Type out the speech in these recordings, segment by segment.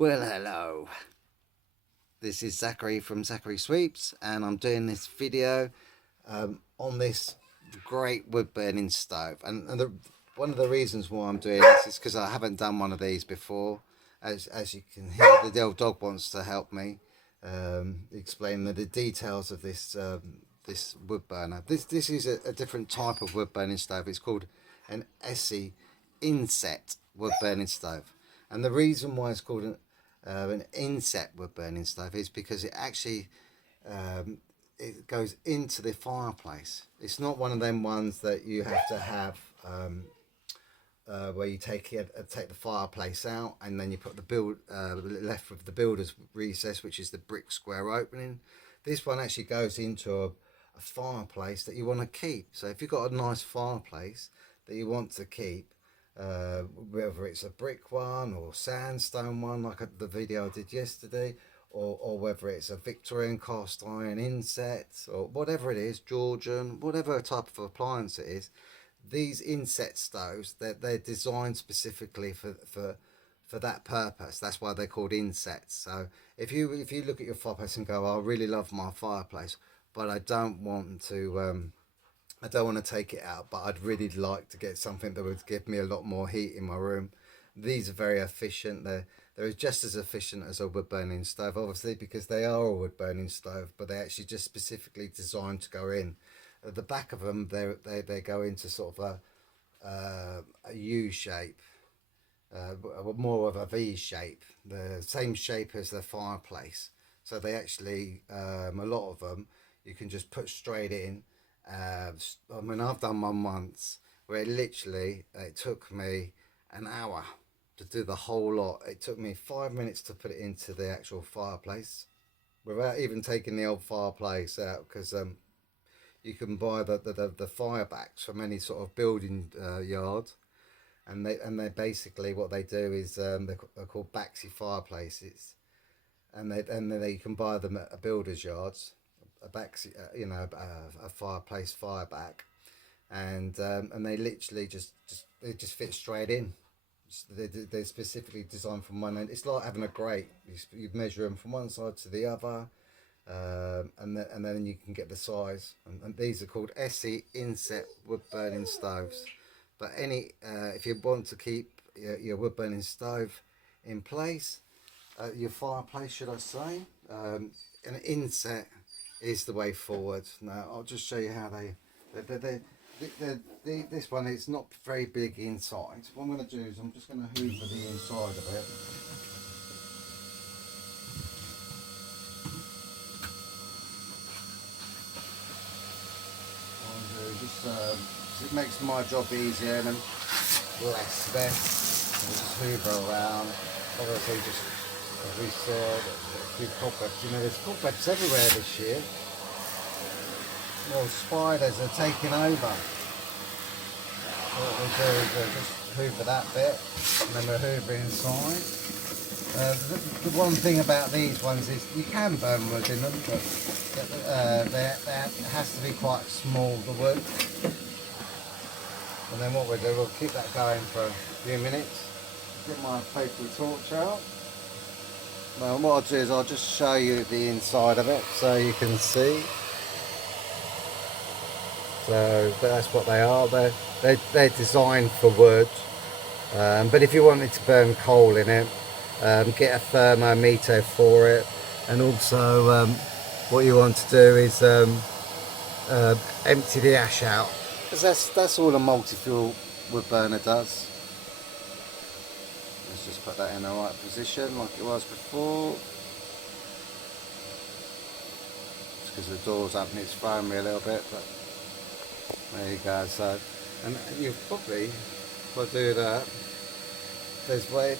Well, hello. This is Zachary from Zachary Sweeps, and I'm doing this video on this great wood burning stove. One of the reasons why I'm doing this is because I haven't done one of these before. As you can hear, the old dog wants to help me explain the details of this wood burner. This is a different type of wood burning stove. It's called an Esse inset wood burning stove, and the reason why it's called an inset wood burning stove is because it actually it goes into the fireplace. It's not one of them ones that you have to have where you take the fireplace out and then you put the left with the builder's recess, which is the brick square opening. This one actually goes into a fireplace that you want to keep. So if you've got a nice fireplace that you want to keep, whether it's a brick one or sandstone one like the video I did yesterday, or whether it's a Victorian cast iron inset or whatever it is, Georgian, whatever type of appliance it is, these inset stoves, they're designed specifically for that purpose. That's why they're called insets. So if you look at your fireplace and go, oh, I really love my fireplace, but I don't want to take it out, but I'd really like to get something that would give me a lot more heat in my room. These are very efficient. They're just as efficient as a wood burning stove, obviously, because they are a wood burning stove, but they're actually just specifically designed to go in. At the back of them, they go into sort of a U shape, more of a V shape, the same shape as the fireplace. So they actually, a lot of them, you can just put straight in. I mean, I've done one once where it took me an hour to do the whole lot. It took me 5 minutes to put it into the actual fireplace without even taking the old fireplace out, because you can buy the fire backs from any sort of building yard, and they basically, what they do is they're called Baxi fireplaces, and then you can buy them at a builder's yards, a Baxi, a fireplace fire back, and they literally just fit straight in. They're specifically designed from one end. It's like having a grate. You measure them from one side to the other, and then you can get the size. And these are called Esse inset wood burning stoves. But if you want to keep your wood burning stove in place, your fireplace, should I say, an inset is the way forward. Now I'll just show you how this one is not very big inside. What I'm going to do is I'm just going to hoover the inside of it. It makes my job easier and less mess. I'll just hoover around. Obviously, just as we said, a few cobwebs. There's cobwebs everywhere this year. Well, spiders are taking over. What we do is just hoover that bit, and then we'll hoover inside. The one thing about these ones is you can burn wood in them, but it has to be quite small, the wood. And then what we'll do, we'll keep that going for a few minutes. Get my paper torch out. Now what I'll do is I'll just show you the inside of it so you can see. So that's what they are. They're designed for wood, but if you wanted to burn coal in it, get a thermometer for it. And also what you want to do is empty the ash out, because that's all a multi-fuel wood burner does. Let's just put that in the right position like it was before. Just because the door's open, it's throwing me a little bit, but there you go. So, and you probably, if I do that,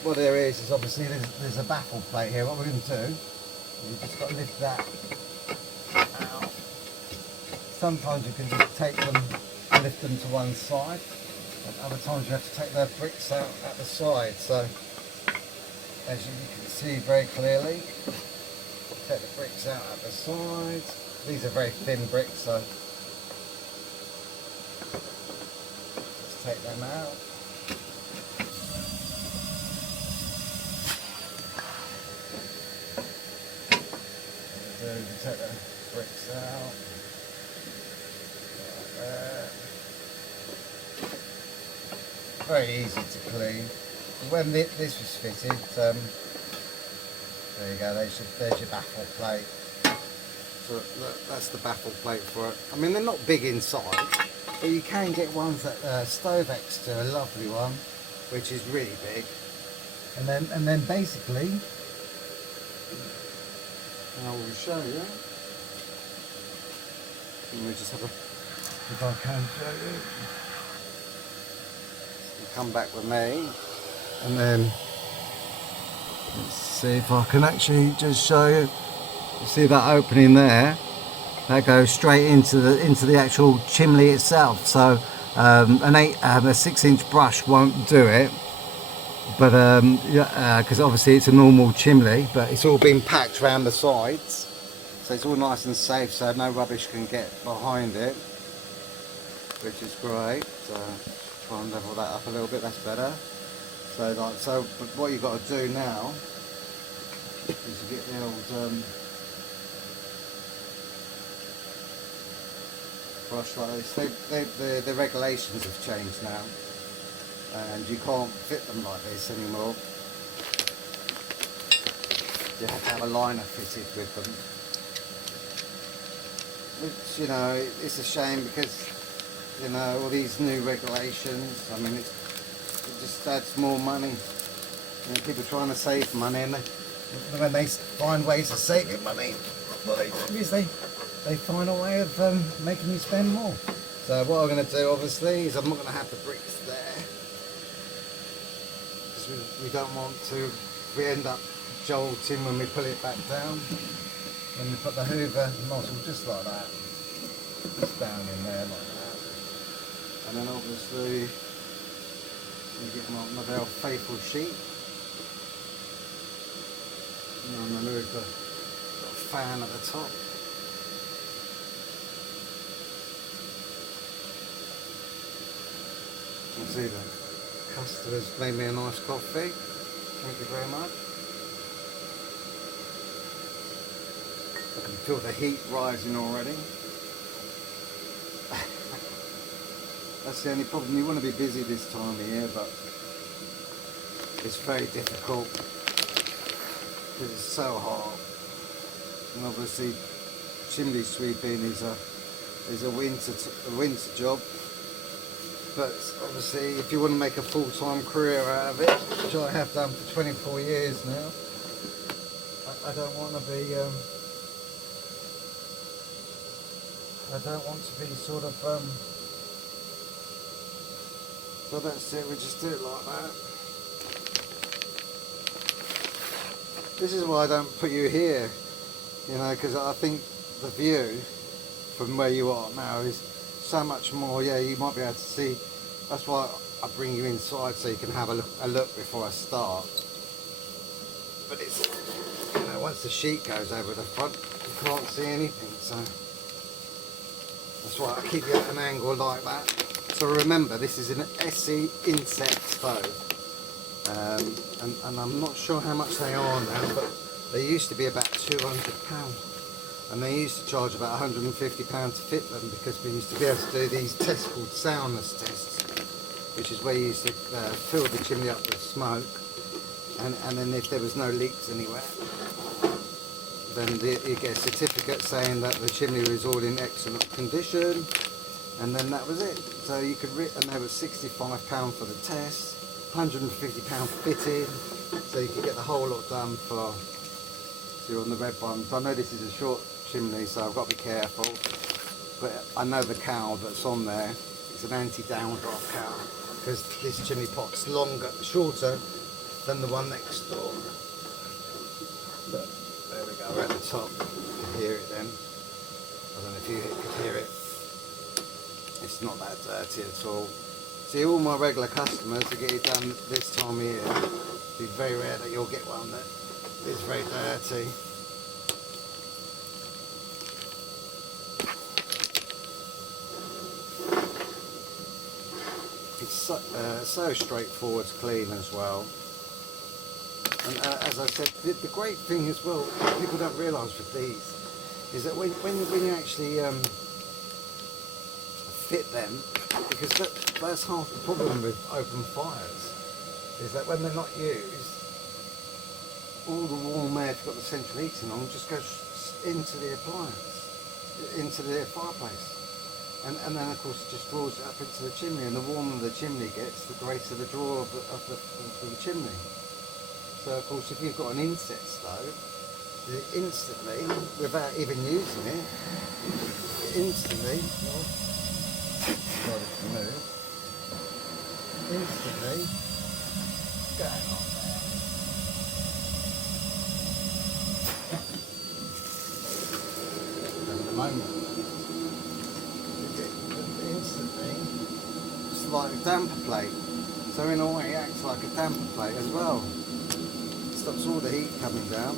what there is obviously there's a baffle plate here. What we're going to do, you just got to lift that out. Sometimes you can just take them and lift them to one side, and other times you have to take the bricks out at the side. So as you can see very clearly, take the bricks out at the side. These are very thin bricks, so just take them out. very easy to clean. When this was fitted, there you go, there's your baffle plate. So that's the baffle plate for it. I mean, they're not big inside, but you can get ones that Stovex do, a lovely one, which is really big. And then basically, I will show you. Let me just have a, if I can show you. So come back with me, and then let's see if I can actually just show you. You see that opening there? That goes straight into the actual chimney itself. So a 6-inch brush won't do it, but because obviously it's a normal chimney, but it's all been packed around the sides, so it's all nice and safe, so no rubbish can get behind it, which is great. So try and level that up a little bit. That's better. So but what you've got to do now is you get the old brush like this. The regulations have changed now, and you can't fit them like this anymore. You have to have a liner fitted with them, which, you know, it's a shame because, you know, all these new regulations, I mean, it just adds more money. You know, people trying to save money, and when they find ways of saving money, what they do is they find a way of making you spend more. So what I'm going to do, obviously, is I'm not going to have the bricks there, because we don't want to, we end up jolting when we pull it back down. When we put the Hoover nozzle just like that, just down in there like that, and then obviously you get my very faithful sheet, and then remove the fan at the top. You can see the customers made me a nice coffee. Thank you very much. I can feel the heat rising already. That's the only problem. You want to be busy this time of year, but it's very difficult because it's so hot. And obviously, chimney sweeping is a winter job. But obviously, if you want to make a full-time career out of it, which I have done for 24 years now, I don't want to be. I don't want to be sort of. So that's it. We just do it like that. This is why I don't put you here, you know, because I think the view from where you are now is so much more. Yeah, you might be able to see. That's why I bring you inside so you can have a look before I start. But it's, you know, once the sheet goes over the front, you can't see anything. So that's why I keep you at an angle like that. So remember, this is an Esse insect stove, and I'm not sure how much they are now, but they used to be about £200. And they used to charge about £150 to fit them, because we used to be able to do these tests called soundness tests, which is where you used to fill the chimney up with smoke, and then if there was no leaks anywhere, then you get a certificate saying that the chimney was all in excellent condition, and then that was it. So you could, and they were £65 for the test, £150 fitted, so you could get the whole lot done for. So you're on the red ones. I know this is a short chimney, so I've got to be careful, but I know the cowl that's on there, it's an anti-downdrop cowl, because this chimney pot's shorter than the one next door. But there we go, we're at the top. You can hear it then. I don't know if you could hear it. It's not that dirty at all. See, all my regular customers that get it done this time of year, it's very rare that you'll get one that is very dirty. It's so straightforward to clean as well. And as I said, the great thing as well, people don't realise with these, is that when you actually fit them, because that's half the problem with open fires, is that when they're not used, all the warm air, if you've got the central heating on, just goes into the appliance, into the fireplace. And then of course it just draws it up into the chimney, and the warmer the chimney gets, the greater the draw of the chimney. So of course if you've got an inset stove, instantly, without even using it, instantly, instantly, going on there. And at the moment, instantly, it's like a damper plate. So in a way, it acts like a damper plate as well. It stops all the heat coming down.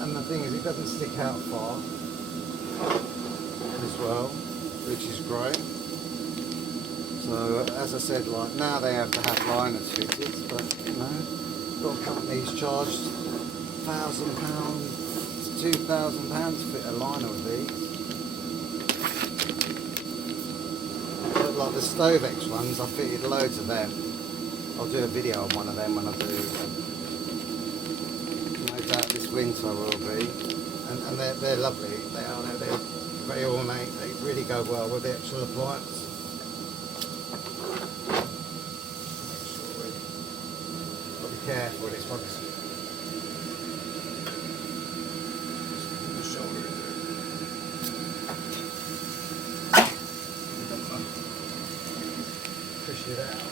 And the thing is, it doesn't stick out far as well, which is great. So as I said, like now they have to have liners fitted, but you know, a lot of companies charged £1,000 to £2,000 to fit a liner with these. But like the Stovex ones, I fitted loads of them. I'll do a video on one of them when I do. That this winter will be, and they're lovely. They're very ornate. They really go well with the actual appliance. Make sure we've got to be careful with this one. The shoulder into it. Push it out.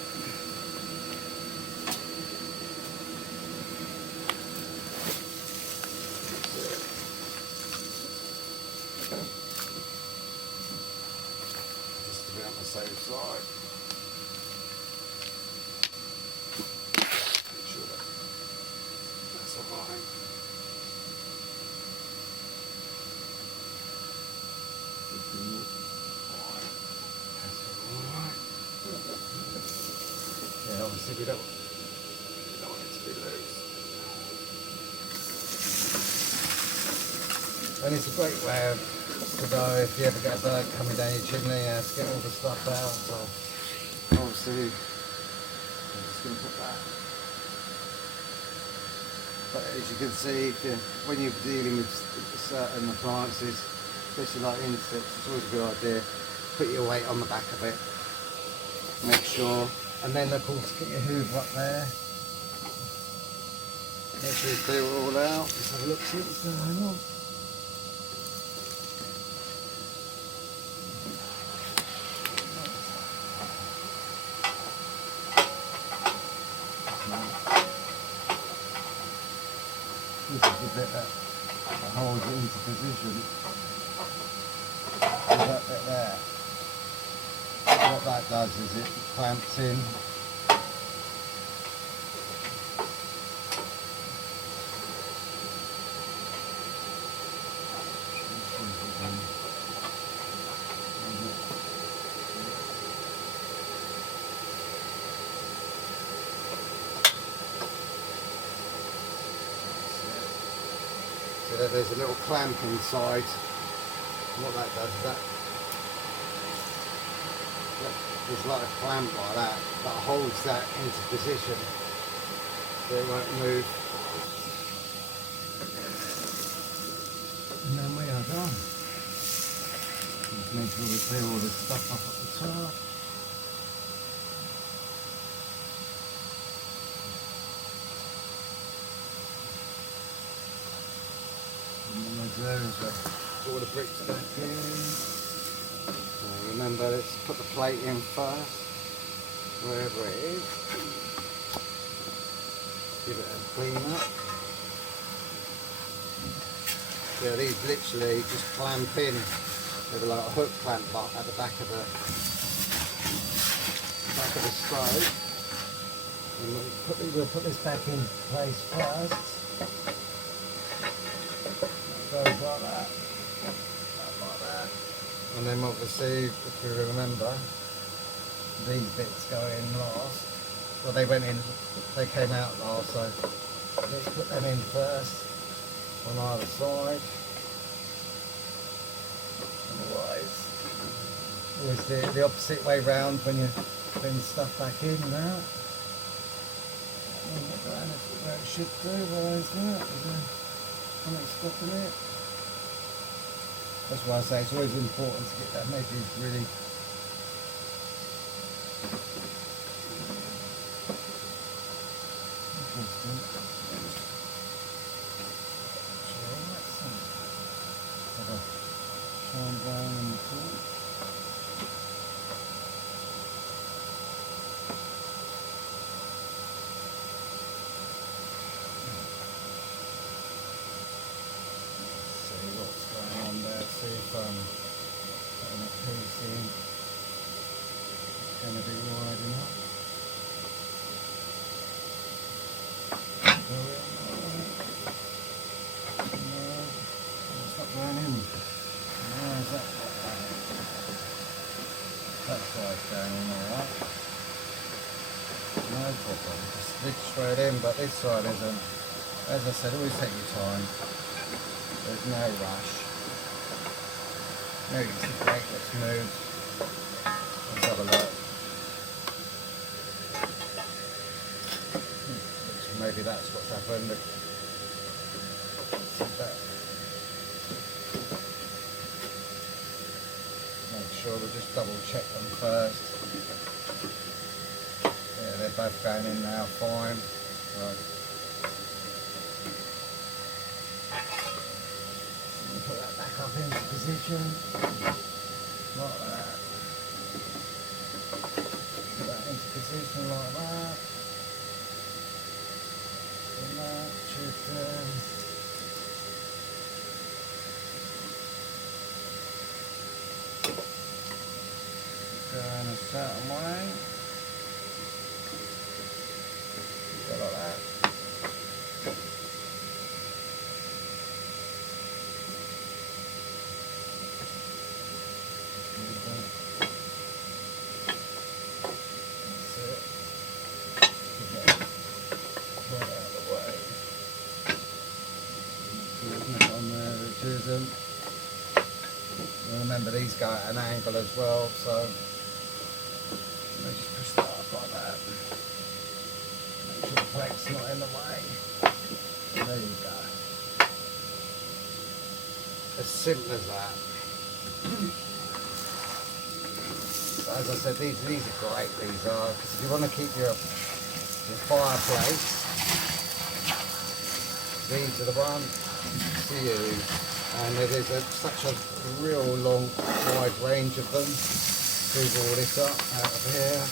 Just to be on the safe side. Make sure that's alright. That's alright. Yeah, obviously we don't want it to be loose. And it's a great way to know if you ever get a bird coming down your chimney, to get all the stuff out. So obviously, I'm just going to put that. But as you can see, when you're dealing with certain appliances, especially like insects, it's always a good idea. Put your weight on the back of it. Make sure, and then of course get your hoover up there. Make sure you clear it all out. Just have a look, see what's going on. This is the bit that holds it into position. There's that bit there. What that does is it clamps in. So there's a little clamp inside. What that does is that there's like a clamp like that holds that into position so it won't move. And then we are done. Just make sure we clear all this stuff off at the top. And then there's those that all the bricks back in. So remember, let's put the plate in first, wherever it is. Give it a clean up. Yeah, these literally just clamp in with like a hook clamp at the back of the stove. And we'll put this back in place first. That goes like that. Like that. And then obviously, if you remember, these bits go in last. Well, they came out last, so let's put them in first on either side. Otherwise, always the opposite way round when you bring stuff back in and out. Not going where it should do. Why is that? Is there something stopping it? That's why I say it's always important to get that edges really interesting. Have a shine down in the pool. See if putting a piece in is going to be wide enough. No, it's not going in. Why is that not going in? That side's going in alright. No problem. Just stick straight in, but this side isn't. As I said, always take your time. There's no rush. There you can see the brake looks smooth. Let's have a look. Maybe that's what's happened. Make sure we just double check them first. Yeah, they're both going in now fine. Right. Put that back up into position, like that. Put that into position like that. And that should go in a certain way. Go like that. Remember these go at an angle as well, so just push that up like that. Make sure the plate's not in the way. There you go. As simple as that. So as I said, these are great. These are, because if you want to keep your fireplace, these are the ones to use. And there's such a real long, wide range of them. Move all this up out of here.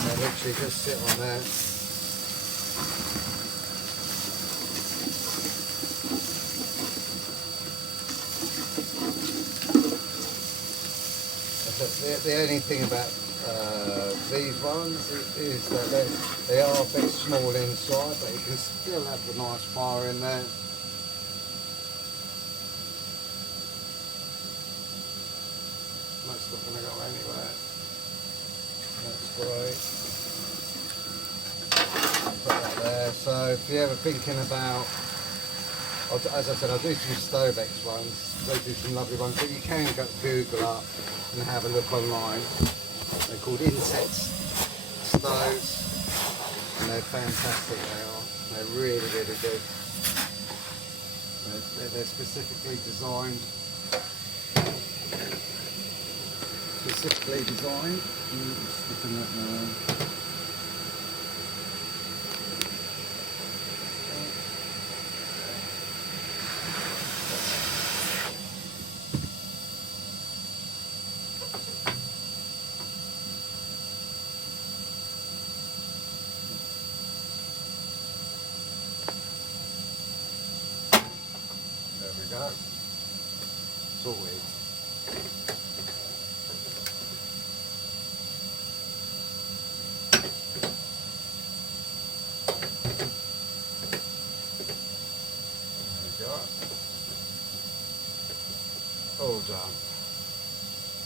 And they literally just sit on there. The only thing about these ones is that they are a bit small inside, but you can still have the nice fire in there. That's not going to go anywhere. That's great. Put that there. So if you're ever thinking about, as I said, I'll do some Stovex ones. They do some lovely ones, but you can go Google up and have a look online. They're called insect stoves, and they're fantastic. They are. They're really, really good. They're specifically designed. Specifically designed. Sticking that now. Go. Sorted. All done.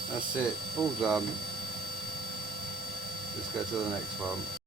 That's it, all done. Let's go to the next one.